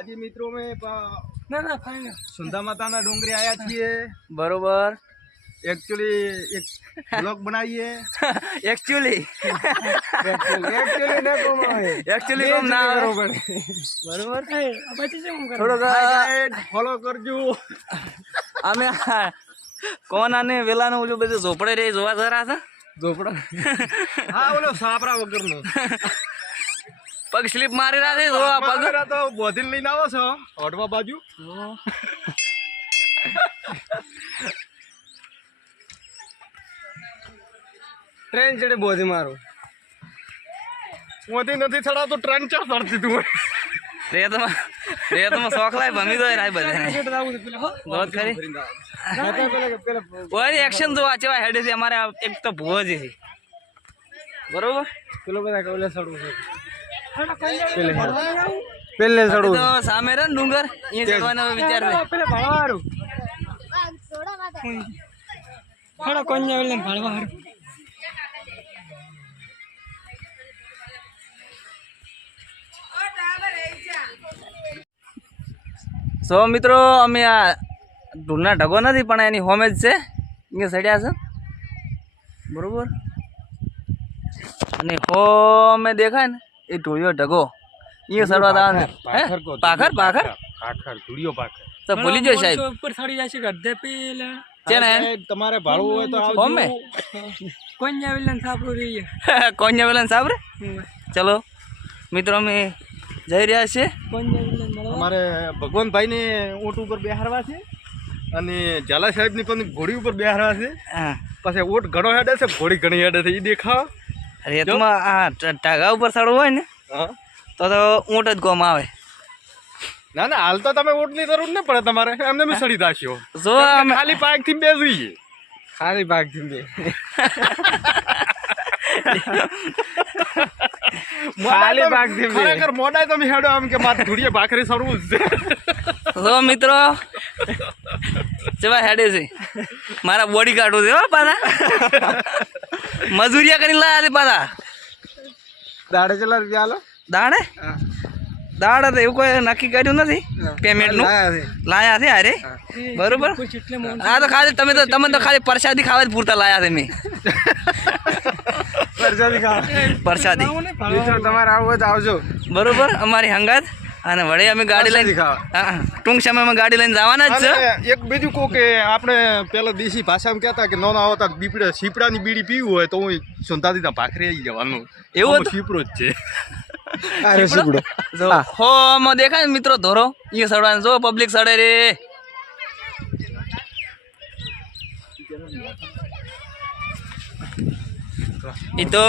આજે મિત્રો મેં ના ફાઈનલ સુંદા માતાના ડુંગરે આયા છીએ બરોબર एक्चुअली एक ब्लॉग बनाइए एक्चुअली एक्चुअली ना कोम ना बरोबर પછી શું કરું થોડો फॉलो करजो અમે કોણ આને વેલાનું ઓલું બધું ઝોપડે રે જોવા જરા હતા झोपड़ा हाँ बोलो सापरा वगर नो પગ સ્લીપ મારી રહ્યા છે જોવા પગ तो बोधिन લઈને આવો છો ઓટવા બાજુ ટ્રેન ચડે બોધી મારું મોતી નથી ચડા તો ટ્રેન ચા ચડતી તું રેતમાં શોખ લાય ભમી દો રાય બધાને बहुत खरी ઓય એક્શન જો આચવા હેડે છે અમારે એક તો ભોજ છે બરોબર પેલો બધા કોલે ચડવું છે પેલે ચડવું તો સામે રે ડુંગર એ ચડવાનો વિચાર છે પેલે ભાળવારું ખડા કોન્યા વેલે ભાળવારું સો મિત્રો અમે આ ઢૂળના ઢગો નથી પણ એની હોમે જ છે અહીંયા સડ્યા છે બરોબર અને હોમે દેખાય ને એ ઢૂળિયો ઢગો અહીંયા સડવા દાવાનું પાખર પાખર પાખર ધૂળિયો પાખર તો ભૂલી જાય સાહેબ ઉપર ચડી જાય છે ગઢે પેલા છે ને તમારે ભાડું હોય તો આવજો હોમે કોન્યા વેલે સાપરું રહીએ કોન્યા વેલા સાબરે ચલો મિત્રો અમે જઈ રહ્યા છીએ કોન્યા વેલે મળવા અમારે ભગવાનભાઈ ને ઊંટ ઉપર બેહારવા છે અને ઝાલા સાહેબ ની પણ ઘોડી ઉપર બેહારવા છે હા પછી ઊંટ ઘણો હેડે છે ઘોડી ઘણી હેડે છે એ દેખાવ રેતમાં આ ટાગા ઉપર ચડવું હોય ને હા તો ઊંટ જ ગોમ આવે ના ના હાલ તો તમે ઊંટ ની જરૂર ન પડે તમારે એમને મેં સડી દાશ્યો જો ખાલી પાક થી બે જોઈએ ખાલી ભાગ થી બે ખાલી ભાગ થી બે ખરેખર મોડાય તમે હેડો આમ કે મારે ધૂળીએ ભાખરી સડવું જ છે જો મિત્રો જેવા હેડે છે મારા બોડી કાઢવું છે હો પાછા મજૂરિયા કરીને લાયા છે પાછા દાડે ચલા રૂપિયા આલો દાડે દાડે તો એવું કોઈ નક્કી કર્યું નથી પેમેન્ટ નું લાયા છે અરે બરોબર હા તો ખાલી તમે તો ખાલી પ્રસાદી ખાવા જ પૂરતા લાયા છે મેં પરસાદી ખાવા પ્રસાદી મિત્રો તમારે આવું હોય તો આવજો બરોબર અમારી હંગાત અને વડે અમે ગાડી લઈને હા ટૂંક સમયમાં ગાડી લઈને જવાના જ છે અને એક બીજું કહું કે આપણે પેલા દેશી ભાષામાં કહેતા કે નાના આવતા દીપડે સીપડાની બીડી પીવું હોય તો હું સુંતાદીના ભાખરી આવી જવાનું એવું હતું? સીપડો જ છે અરે સીપડો જો હો માં દેખાય ને મિત્રો ધોરો અહીંયા સડવાનું જો પબ્લિક સડે રે એ તો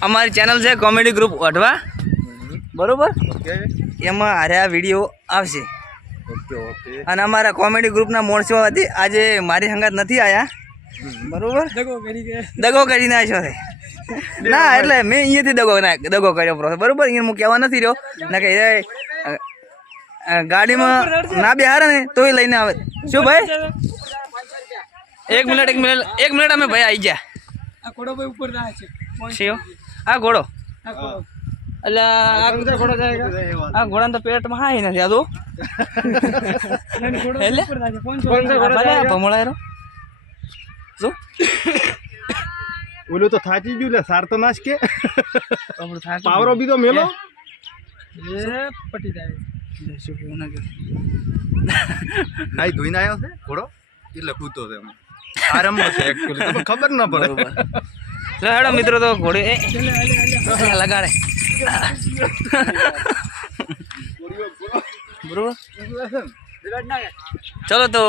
અમારી ચેનલ છે કોમેડી ગ્રુપ વઢવા બરોબર ઓકે એમાં હારે આ વિડીયો આવશે ઓકે ઓકે અને અમારા કોમેડી ગ્રુપના માણસો હતી આજે મારી સંગાત નથી આવ્યા બરોબર દગો કરીને આવ્યો છે ના એટલે મેં અહીંયાથી દગો કર્યો બરોબર અહીંયા હું કહેવા નથી રહ્યો ના કે ગાડીમાં ના બેહારે ને તોય લઈને આવે શું ભાઈ એક મિનિટ અમે ભાઈ આવી ગયા આ ઘોડો ભાઈ ઉપર જાય છે શિવ આ ઘોડો આ એટલે ઘોડો જાયગા આ ઘોડાને તો પેટમાં હાઈ નથી આ તો ઘોડો એટલે ઉપર જાય છે કોણ ઘોડો ભમળાયરો શું ઓલું તો થાચી ગયું લે સાર તો નાશ કે પાવરો બીજો મેલો એ પટી જાય નાઈ ધોઈને આવ્યો છે ઘોડો એટલે કૂદતો છે એમાં આરામમાં છે એકચ્યુઅલી તમને ખબર ના પડે બરોબર હેડો મિત્રો તો ઘોડી લગાડે બરોબર ચલો તો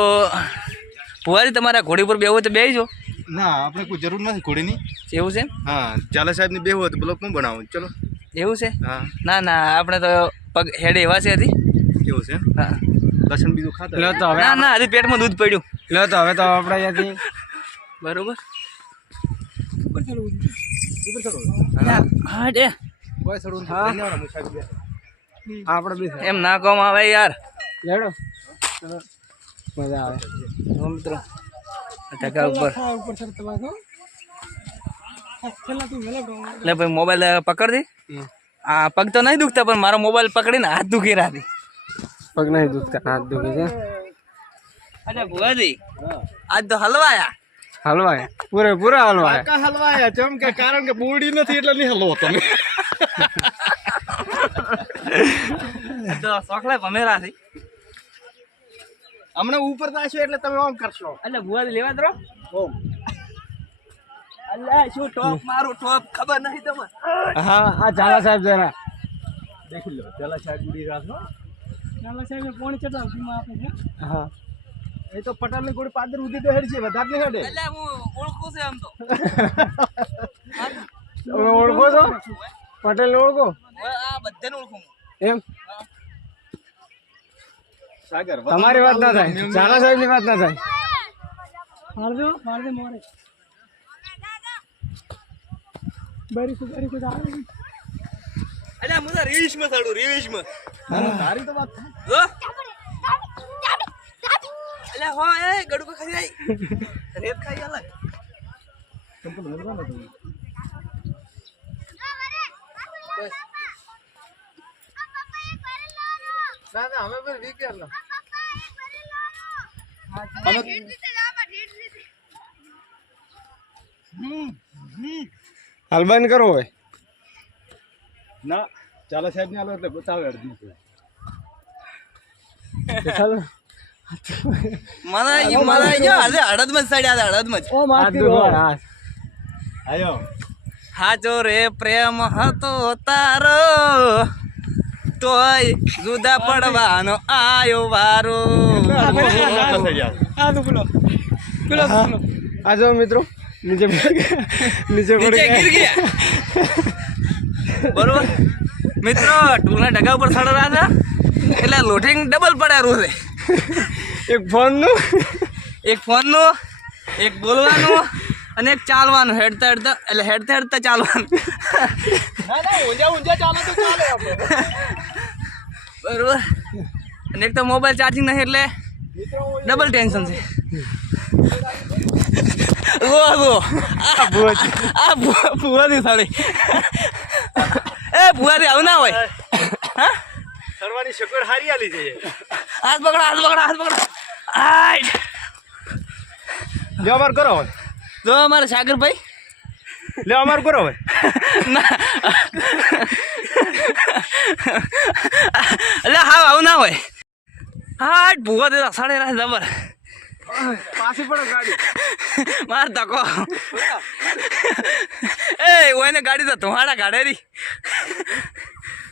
ભુવાજી તમારા ઘોડી પર બેહવું તો બેસજો ના આપણે કોઈ જરૂર નથી ઘોડીની એવું છે હા ઝાલા સાહેબ ની બેહવું હોય તો બ્લોક હું બનાવું ચલો એવું છે હા ના ના આપણે તો પગ હેડે એવા છે હજી કેવું છે હા લસણ બીજું ખાતા લો તો હવે ના ના હજી પેટમાં દૂધ પડ્યું લો તો હવે તો આપણે અહીંયાથી બરોબર ઉપર ચડવું હા ડે કોઈ સડું ધન્યવાદ મુસાફરી બેઠા આપણે બી એમ ના કોમ આવે યાર લેડો મજા આવે જો મિત્રો ટકા ઉપર ઉપર ચડતા વાગો છેલ્લા તું મેલે એટલે ભાઈ મોબાઈલ પકડ દે આ પગ તો નહીં દુખતા પણ મારો મોબાઈલ પકડીને હાથ દુખી રાખી પગ નહીં દુખતા, હાથ દુખે છે. અરે ભુવાજી આજ તો હલવાયા. હલવાય પૂરેપૂરા હલવાય. કાકા હલવાયા ચમ કે કારણ કે બોડી નથી એટલે નહીં હલવો તમે. તો સોખલા ભમેરાથી હમણાં ઉપર થશો એટલે તમે આમ કરશો. એટલે ભુવાજી લેવા દરો. અલ્લા શું ટોપ મારું ટોપ ખબર નહીં તમને. હા આ ઝાલા સાહેબ જરા દેખી લો પેલા સાઈડ ઉડી રાખો. ઝાલા સાહેબ કોણ કેટલા ફીમાં આપે છે? હા એ તો પટેલ ની ગોળી પાદર ઉધી તો હેડ છે વધારે નહીં હેડે. એટલે હું ઓળખું છે આમ તો. તમે ઓળખો છો પટેલ ને? ઓળખો આ બધાને ઓળખું એમ? સાગર તમારી વાત ના થાય, ઝાલા સાહેબ ની વાત ના થાય. અલ્યા હું તો રીલ્સમાં સાડું રીલ્સમાં. તારી તો વાત થાય. જો અલ્યા હો એ ગડુકો ખાઈ જાય રેત ખાઈ અલગ. ના ના અમે પર વીકેન્ડ નો હાલ બંધ કરો હોય ના ચાલા સાહેબ ને આલો એટલે બતાવે અડધી છે. મને જો આજે હળદમાં જ સાડ્યા હતા હળદમાં જ. ઓ માથી હા આયો હાચો રે પ્રેમ હતો તારો તોય જુદા પડવાનો આયો વારો. આ જો મિત્રો નીચે નીચે નીચે ગીર ગયા. બરોબર મિત્રો ટૂલના ઢગા ઉપર સડ રહ્યા હતા એટલે લોટિંગ ડબલ પડ્યારું છે. એક ફોન નું, એક ફોનનું, એક બોલવાનું અને એક ચાલવાનું. હેડતા હેડતા એટલે હેડતા હેડતા ચાલવાનું. ઊંઝા ચાલે તો ચાલે આપણે. બરોબર. અને એક તો મોબાઈલ ચાર્જિંગ નહીં એટલે ડબલ ટેન્શન છે. આ ભુવાથી સાડી એ ભુવાથી આવું ના હોય. હા સરવાની સગવડ હારી આલી છે. હાથ પકડો હાથ પકડો હાથ પકડો. આય લે અમાર કરો હવે. જો અમારે સાગરભાઈ લે અમાર કરો હવે. ના એટલે હા આવું ના હોય. હા ભૂવા દે સાડે રાખ જબર પાછી પડો ગાડી. માર તકો એ ઓને ગાડી તો તમારા ગાડેરી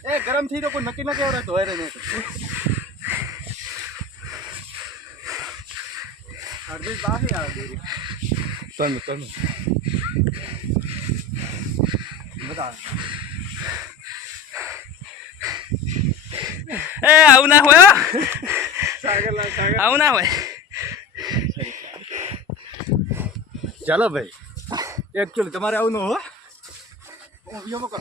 એ ગરમ થઈ તો કોઈ નક્કી ન કેવડે તો હેરે નહીં. અડધી બાકી આવે દેરી. તમે બતા એ આવું ના હોય હો. સાગર આવું ના હોય. ચાલો ભાઈ એકચ્યુઅલી તમારે આવું ન હોય. હું વિડીયો કરો.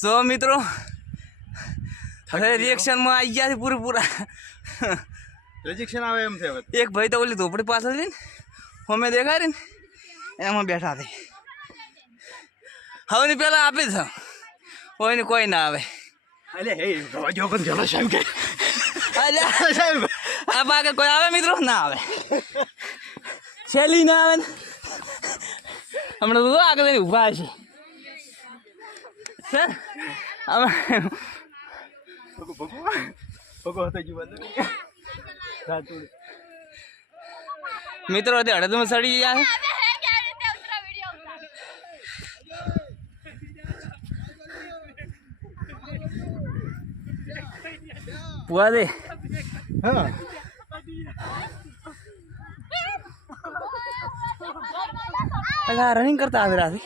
સો મિત્રો હવે રિએક્શનમાં આવી ગયા છે પૂરેપૂરા. રિજેક્શન આવે એમ છે હવે. એક ભાઈ તો ઓલી ધોપડી પાછળ છે ને અમે દેખાય ને એમાં બેઠા છે. હવે ની પેલા આપી છે કોઈ ને કોઈ ના આવે. અલે હે જો કોણ ચાલો સાહેબ કે અલ્યા સાહેબ આ બાગે કોઈ આવે મિત્રો ના આવે. શેલી ના આવે ને હમણાં તો આગળ જઈને ઊભા છે. મિત્રો અડધમાં સડી ગયા છે. પુઆ દે હા અલા રનિંગ કરતા આવી રહ્યા છે.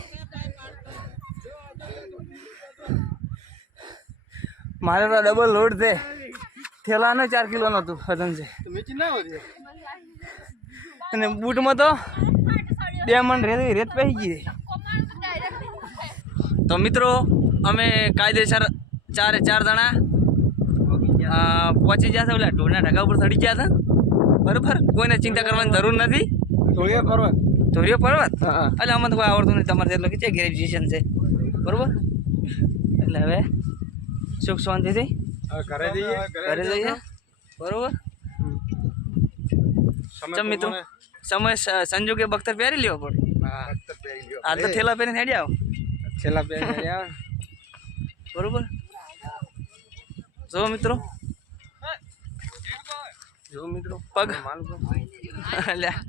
મારે તો ડબલ લોડ છે. થેલાનો 4 કિલોનો હતું વજન છે. મેચી ના હોય અને બૂટમાં તો 2 મણ રેત પહેરી ગઈ. તો મિત્રો અમે કાયદેસર 4 જણા પહોંચી ગયા છે. ઓલા ઢોરના ઢગા ઉપર ચડી ગયા હતા. બરોબર કોઈને ચિંતા કરવાની જરૂર નથી. ધોળિયા પર્વત. ધોરિયો પર્વત હા એટલે અમને તો કોઈ આવડતું નહીં તમારે જેટલું કે ગ્રેજ્યુએશન છે બરોબર એટલે હવે સુખ શાંતિથી ઘરે જઈએ. ઘરે જઈએ બરોબર. ચમ મિત્રો સમય સંજોગે બખ્તર પહેરી લેવો પડે. હાલ તો થેલા પહેરીને હેડી આવો છેલ્લા પેજ બરોબર. જો મિત્રો પગ લ્યા.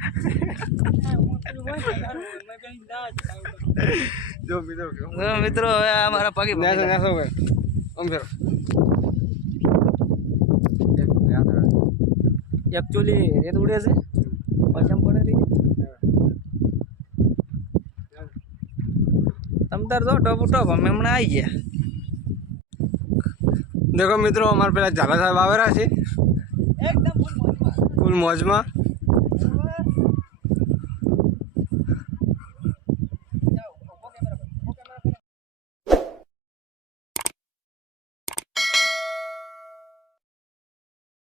જો મિત્રો જો મિત્રો હવે આ મારા પગે નેસો નેસો ભાઈ આમ ફેરો એકચ્યુઅલી રેત ઉડે છે પચમ પડે રહી તમ તાર જો ટોપ ટોપ અમે હમણાં આવી ગયા. દેખો મિત્રો અમારે પેલા ઝાલા સાહેબ આવેલા છે ફૂલ મોજમાં.